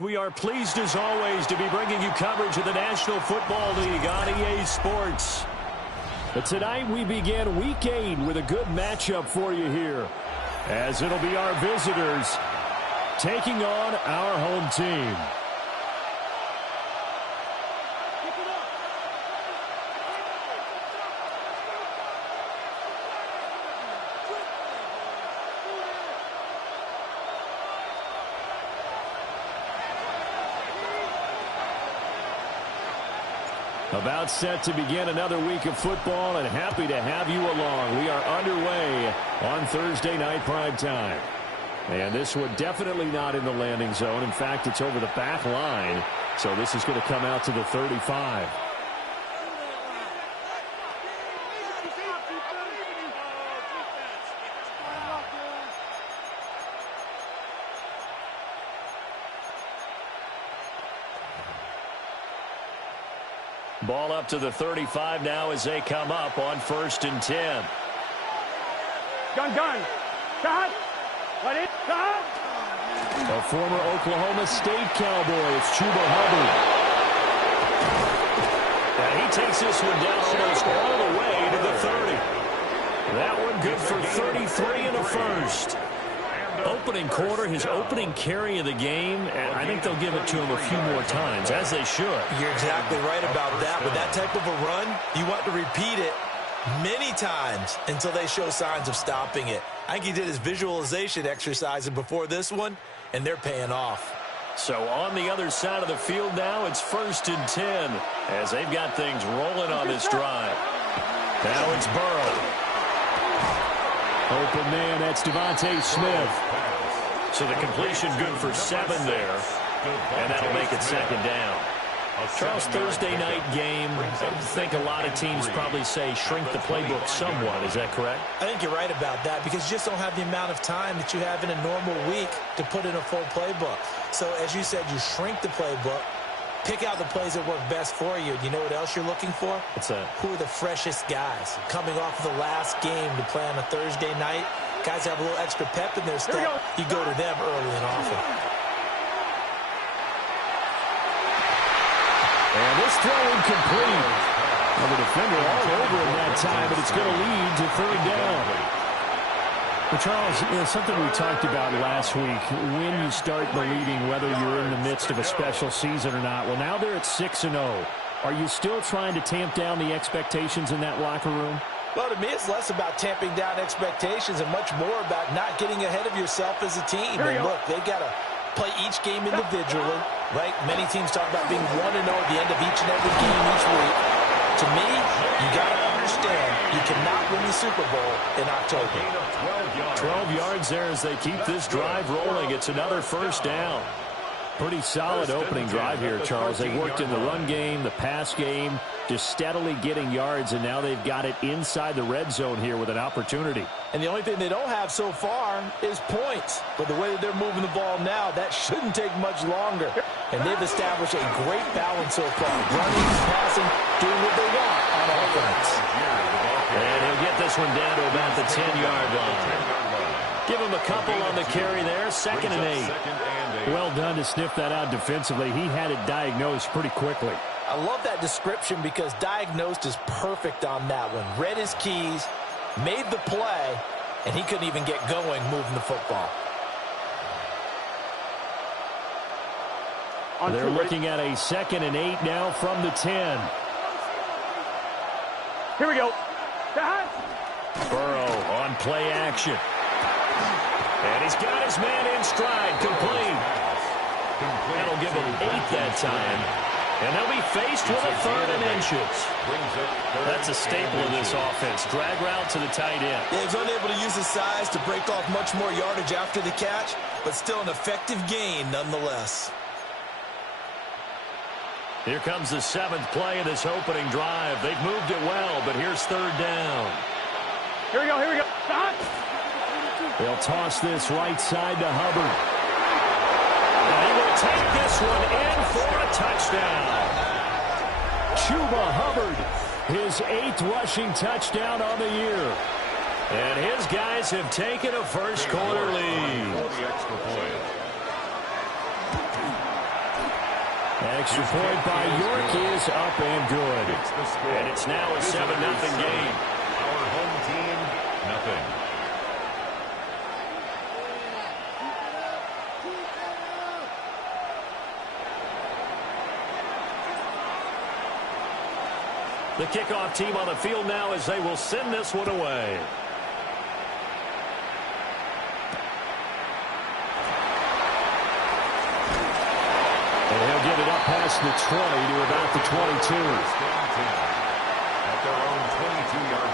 We are pleased as always to be bringing you coverage of the National Football League on EA Sports. But tonight we begin Week 8 with a good matchup for you here, as it'll be our visitors taking on our home team. About set to begin another week of football, and happy to have you along. We are underway on Thursday night prime time. And this one definitely not in the landing zone. In fact, it's over the back line. So this is going to come out to the 35. Ball up to the 35 now as they come up on 1st and 10. Gun. Shot. Let it. Shot. A former Oklahoma State Cowboy. It's Chuba Hubbard. And he takes this one down almost all the way to the 30. That one good for 33 and a first. Opening quarter, his opening carry of the game, and I think they'll give it to him a few more times, as they should. You're exactly right about that. With that type of a run, you want to repeat it many times until they show signs of stopping it. I think he did his visualization exercises before this one, and they're paying off. So on the other side of the field now, it's 1st and 10, as they've got things rolling on this drive. Now it's Burrow. Open man, that's Devontae Smith. So the completion good for 7 there, and that'll make it 2nd down. Charles, Thursday night game, I think a lot of teams probably say shrink the playbook somewhat. Is that correct? I think you're right about that because you just don't have the amount of time that you have in a normal week to put in a full playbook. So as you said, you shrink the playbook, pick out the plays that work best for you. You know what else you're looking for? What's that? Who are the freshest guys coming off of the last game to play on a Thursday night? Guys have a little extra pep in their step. You go to them early and often. And this throw incomplete. Well, the defender all over him that time, but it's going to lead to 3rd down. Well, Charles, something we talked about last week, when you start believing whether you're in the midst of a special season or not. Well, now they're at 6-0. Are you still trying to tamp down the expectations in that locker room? Well, to me, it's less about tamping down expectations and much more about not getting ahead of yourself as a team. And look, they got to play each game individually, right? Many teams talk about being 1-0 at the end of each and every game each week. To me, you got to understand you cannot win the Super Bowl in October. 12 yards there as they keep this drive rolling. It's another 1st down. Pretty solid opening drive here, Charles. They worked in the run game, the pass game, just steadily getting yards, and now they've got it inside the red zone here with an opportunity. And the only thing they don't have so far is points. But the way that they're moving the ball now, that shouldn't take much longer. And they've established a great balance so far. Running, passing, doing what they want on offense. And he'll get this one down to about the 10-yard line. Give him a couple on the carry there. 2nd and 8. Well done to sniff that out defensively. He had it diagnosed pretty quickly. I love that description because diagnosed is perfect on that one. Read his keys, made the play, and he couldn't even get going moving the football. They're looking at a 2nd and 8 now from the 10. Here we go. Burrow on play action. And he's got his man in stride, complete. That'll give him 8 that time. And they'll be faced with a 3rd and inches. That's a staple of this offense. Drag route to the tight end. Yeah, he's unable to use his size to break off much more yardage after the catch, but still an effective gain nonetheless. Here comes the 7th play of this opening drive. They've moved it well, but here's 3rd down. Here we go. Stop. They'll toss this right side to Hubbard. And he will take this one in for a touchdown. Chuba Hubbard, his 8th rushing touchdown on the year. And his guys have taken a first quarter lead. Extra point by York is up and good. And it's now a 7-0 game. Our home team, nothing. The kickoff team on the field now as they will send this one away. And he'll get it up past the 20 to about the 22. At their own 22-yard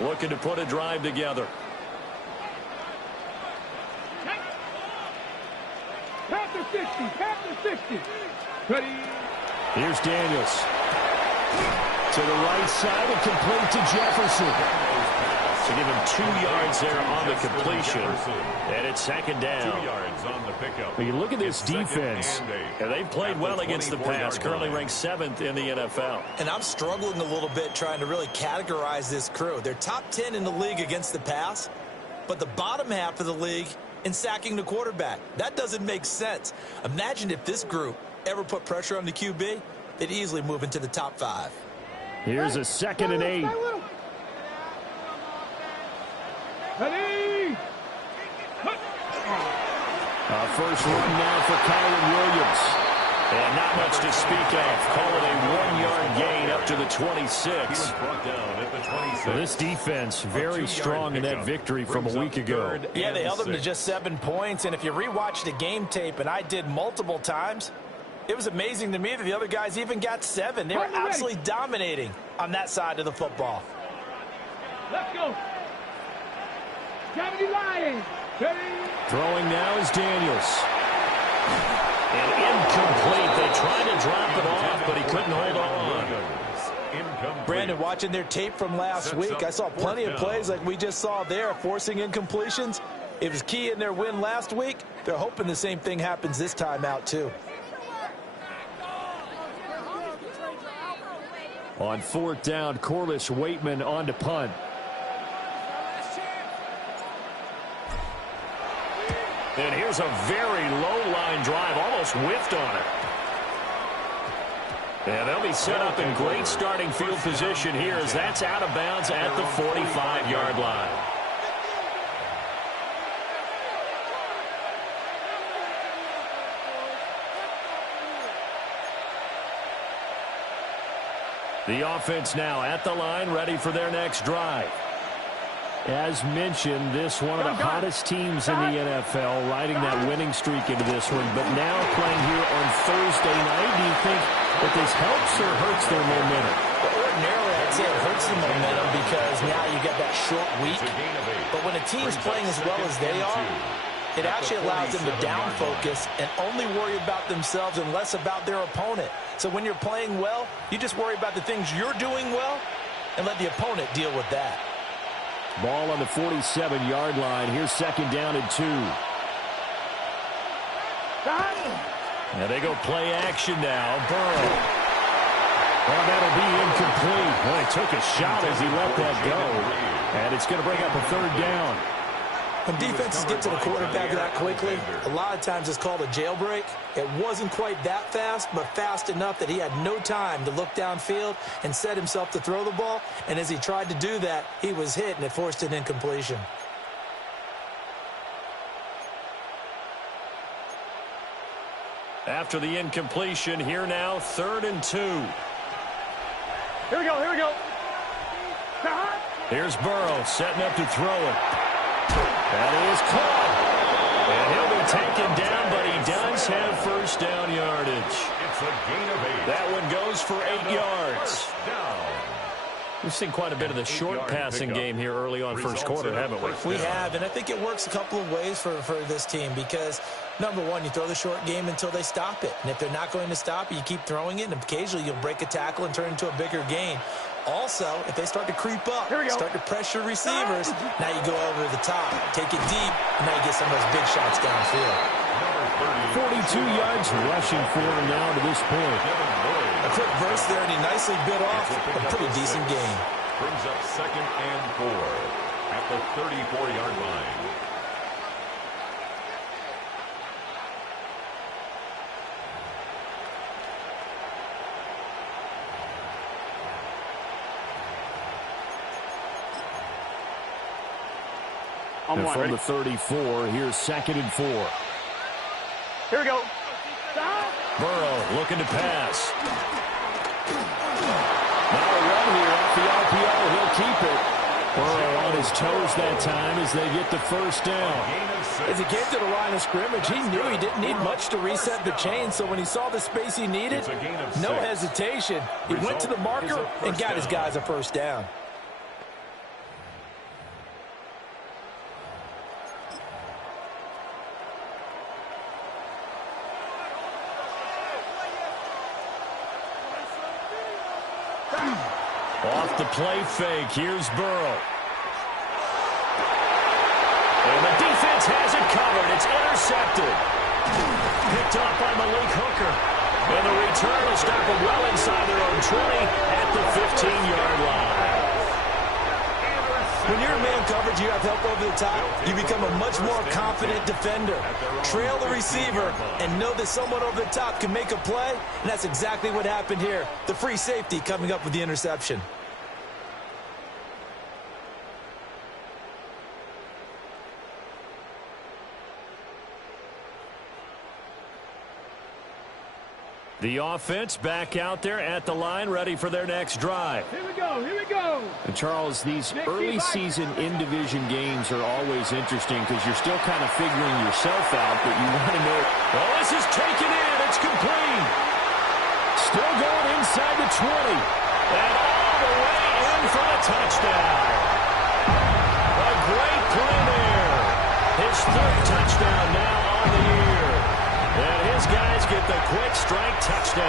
line. Looking to put a drive together. Panther 60, Panther 60. Here's Daniels. To the right side and complete to Jefferson. To give him 2 yards there on the completion. And it's second down. 2 yards on the pickup. When you look at this defense, and they've played well against the pass, currently ranked 7th in the NFL. And I'm struggling a little bit trying to really categorize this crew. They're top 10 in the league against the pass, but the bottom half of the league in sacking the quarterback. That doesn't make sense. Imagine if this group ever put pressure on the QB, they'd easily move into the top 5. Here's a 2nd and 8. Ready? First run now for Kyron Williams. And not much to speak of. Call it a 1-yard gain up to the 26. So this defense very strong in that victory from a week ago. Yeah, they held them to just 7 points. And if you rewatch the game tape, and I did multiple times, it was amazing to me that the other guys even got 7. They were absolutely dominating on that side of the football. Let's go. Gravity Lions. Ready? Throwing now is Daniels. And incomplete. They tried to drop it off, but he couldn't hold on. Brandon, watching their tape from last week, I saw plenty of plays like we just saw there, forcing incompletions. It was key in their win last week. They're hoping the same thing happens this time out, too. On 4th down, Corliss Waitman on to punt. And here's a very low-line drive, almost whiffed on it. And they'll be set up in great starting field position here as that's out of bounds at the 45-yard line. The offense now at the line, ready for their next drive. As mentioned, this one of the hottest teams in the NFL, riding that winning streak into this one. But now playing here on Thursday night, do you think that this helps or hurts their momentum? Well, ordinarily, I'd say it hurts the momentum because now you get that short week. But when a team's playing as well as they are, it actually allows them to down focus and only worry about themselves and less about their opponent. So when you're playing well, you just worry about the things you're doing well and let the opponent deal with that. Ball on the 47-yard line. Here's 2nd down and 2. Now they go play action now. Burrow. Well, that'll be incomplete. Well, he took a shot as he let that go. And it's going to bring up a 3rd down. When defenses get to the quarterback that quickly, a lot of times it's called a jailbreak. It wasn't quite that fast, but fast enough that he had no time to look downfield and set himself to throw the ball. And as he tried to do that, he was hit, and it forced an incompletion. After the incompletion, here now, 3rd and 2. Here we go, here we go. Here's Burrow setting up to throw it. That is caught. And he'll be taken down, but he does have 1st down yardage. It's a gain of 8. That one goes for 8 yards. We've seen quite a bit of the short passing game here early on first quarter, haven't we? We have, and I think it works a couple of ways for this team because, number one, you throw the short game until they stop it. And if they're not going to stop it, you keep throwing it, and occasionally you'll break a tackle and turn it into a bigger gain. Also, if they start to creep up, start to pressure receivers, now you go over the top, take it deep, and now you get some of those big shots downfield. 42 yards rushing for him now to this point. A quick burst there, and he nicely bit off a pretty decent game. Brings up 2nd and 4 at the 34-yard line. And from the 34, here's 2nd and 4. Here we go. Burrow looking to pass. Now a run here off the RPO. He'll keep it. Burrow on his toes that time as they get the first down. As he came to the line of scrimmage, he knew he didn't need much to reset the chain, so when he saw the space he needed, no hesitation. He went to the marker and got his guys a first down. Off the play fake, here's Burrow. And the defense has it covered. It's intercepted. Picked up by Malik Hooker. And the return will stop them well inside their own 20 at the 15-yard line. When you're in man coverage, you have help over the top, you become a much more confident defender. Trail the receiver and know that someone over the top can make a play, and that's exactly what happened here. The free safety coming up with the interception. The offense back out there at the line, ready for their next drive. Here we go. Here we go. And Charles, these early season in-division games are always interesting because you're still kind of figuring yourself out, but you want to know. Well, this is taken in. It's complete. Still going inside the 20. And all the way in for a touchdown. A great play there. His 3rd touchdown now on the year. And his guys get the quick strike touchdown.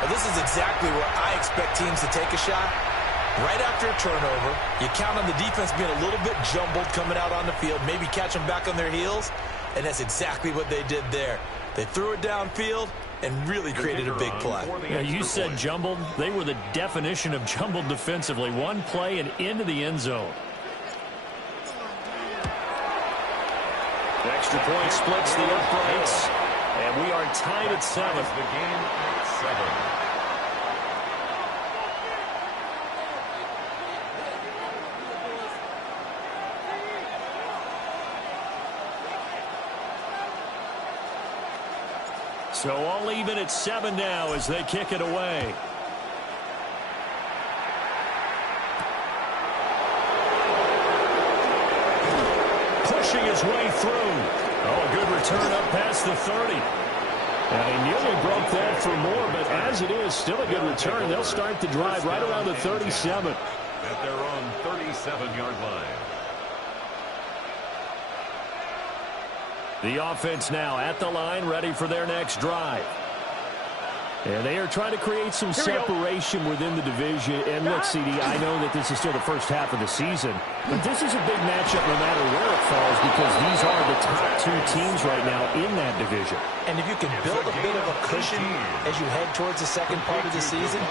Well, this is exactly where I expect teams to take a shot. Right after a turnover, you count on the defense being a little bit jumbled coming out on the field, maybe catch them back on their heels, and that's exactly what they did there. They threw it downfield and really created a big play. Yeah, you said jumbled. They were the definition of jumbled defensively. One play and into the end zone. Extra point splits the uprights, and we are tied at 7. The game at 7. So all even at 7 now as they kick it away. Pushing his way through. Oh, a good return up past the 30. And he nearly broke that for more, but as it is, still a good return. They'll start the drive right around the 37. At their own 37-yard line. The offense now at the line, ready for their next drive. And they are trying to create some separation within the division. And look, CD, I know that this is still the first half of the season, but this is a big matchup no matter where it falls because these are the top 2 teams right now in that division. And if you can build a bit of a cushion as you head towards the second part of the season,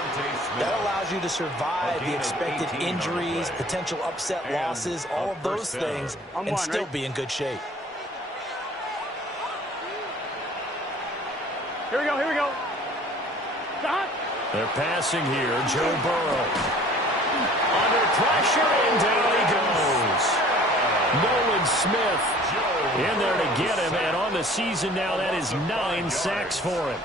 that allows you to survive the expected injuries, potential upset losses, all of those things, and still be in good shape. Here we go. Here we go. They're passing here. Joe Burrow. Under pressure, and down he goes. Nolan Smith in there to get him. And on the season now, that is 9 sacks for him.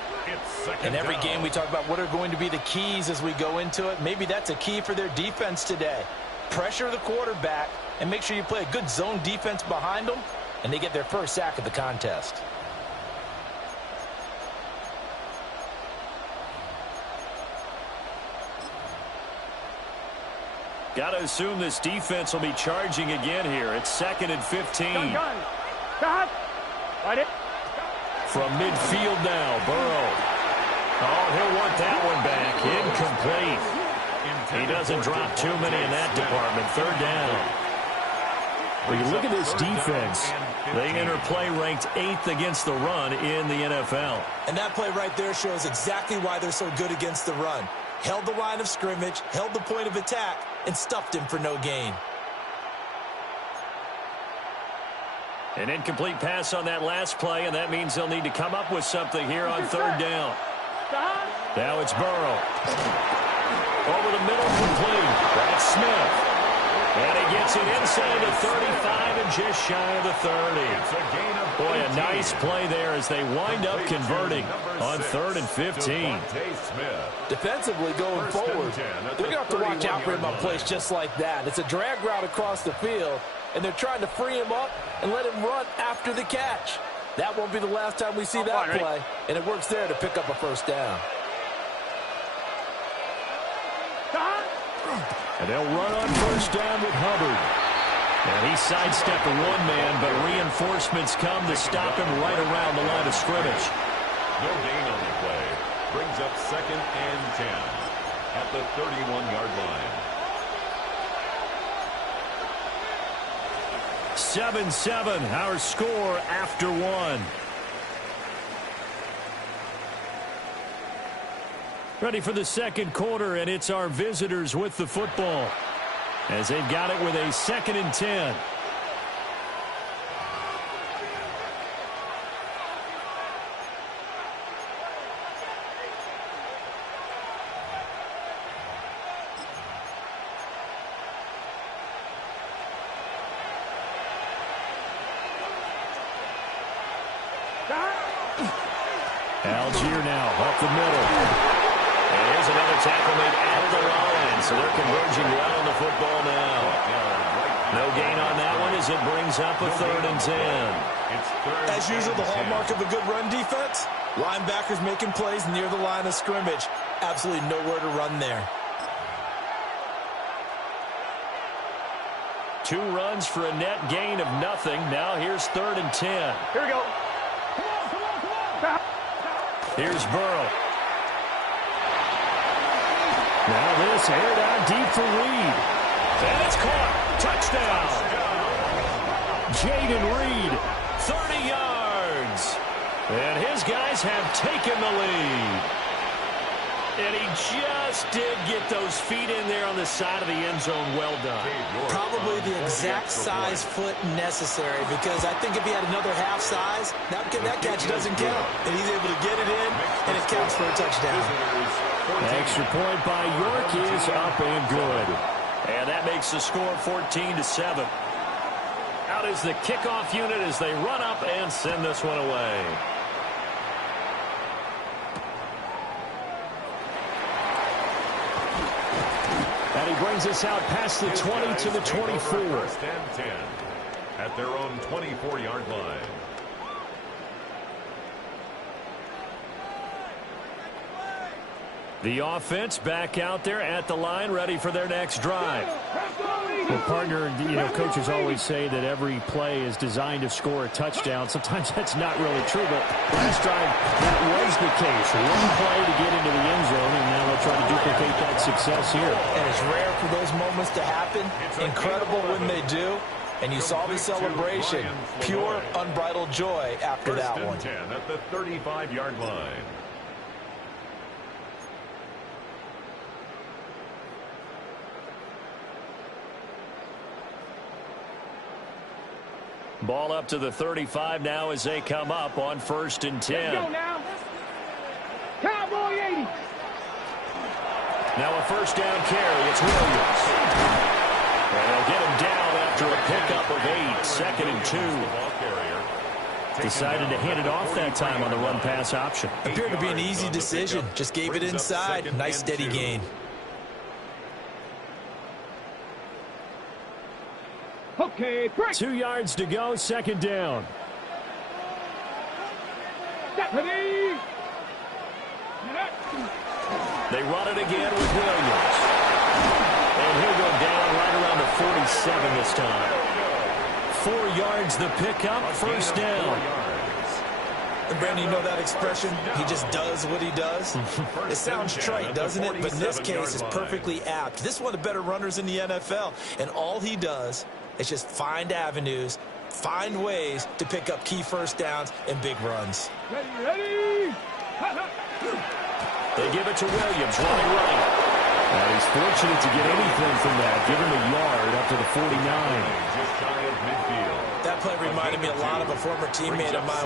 In every game, we talk about what are going to be the keys as we go into it. Maybe that's a key for their defense today. Pressure the quarterback and make sure you play a good zone defense behind them, and they get their first sack of the contest. Got to assume this defense will be charging again here. It's 2nd and 15. Gun. Cut. Right it. From midfield now, Burrow. Oh, he'll want that one back. Incomplete. He doesn't drop too many in that department. 3rd down. When you look at this defense, they enter play ranked 8th against the run in the NFL. And that play right there shows exactly why they're so good against the run. held the line of scrimmage, held the point of attack, and stuffed him for no gain. An incomplete pass on that last play, and that means they'll need to come up with something here on third down. Now it's Burrow. Over the middle, complete. That's Smith. And he gets it inside the 35 and just shy of the 30. Boy, a nice play there as they wind up converting on 3rd and 15. Defensively going forward, they're going to have to watch out for him on plays just like that. It's a drag route across the field, and they're trying to free him up and let him run after the catch. That won't be the last time we see that play, and it works there to pick up a first down. And they'll run on first down with Hubbard. And he sidestepped a one-man, but reinforcements come to stop him right around the line of scrimmage. No gain on the play. Brings up 2nd and 10 at the 31-yard line. 7-7, our score after one. Ready for the second quarter, and it's our visitors with the football as they've got it with a 2nd and 10. Algier now up the middle. And here's another tackle made at the line, so they're converging well on the football now. No gain on that one as it brings up a 3rd and 10. As usual, the hallmark of a good run defense, linebackers making plays near the line of scrimmage. Absolutely nowhere to run there. 2 runs for a net gain of nothing. Now here's 3rd and 10. Here we go. Here's Burrow. Now this aired out deep for Reed. And it's caught. Touchdown. Jaden Reed, 30 yards. And his guys have taken the lead. And he just did get those feet in there on the side of the end zone. Well done. Probably the exact size foot necessary, because I think if he had another half size, that catch doesn't count. And he's able to get it in, and it counts for a touchdown. Extra point by York is up and good. And that makes the score 14-7. Out is the kickoff unit as they run up and send this one away. And he brings us out past the 20 to the 24. 1st and 10 at their own 24-yard line. The offense back out there at the line, ready for their next drive. Well, partner, coaches always say that every play is designed to score a touchdown. Sometimes that's not really true, but last drive, that was the case. One play to get into the end zone, and now they'll try to duplicate that success here. And it's rare for those moments to happen. Incredible when they do. And you saw the celebration. Pure, unbridled joy after that one. 1st and 10 at the 35-yard line. Ball up to the 35 now as they come up on 1st and 10. Let's go now. Cowboy 80. Now a first down carry. It's Williams. And they'll get him down after a pickup of 8. 2nd and 2. Decided to hand it off that time on the run-pass option. Appeared to be an easy decision. Just gave it inside. Nice steady gain. Okay, break. 2 yards to go, 2nd down. Deputy. They run it again with Williams. And he'll go down right around the 47 this time. 4 yards the pickup, 1st down. And Brandon, you know that expression? He just does what he does. It sounds trite, doesn't it? But in this case, it's perfectly apt. This is one of the better runners in the NFL. And all he does is just find avenues, find ways to pick up key first downs and big runs. Ready, ready. They give it to Williams, running right. And he's fortunate to get anything from that. Give him a yard up to the 49. Just shy of midfield. That play reminded me a lot of a former teammate of mine.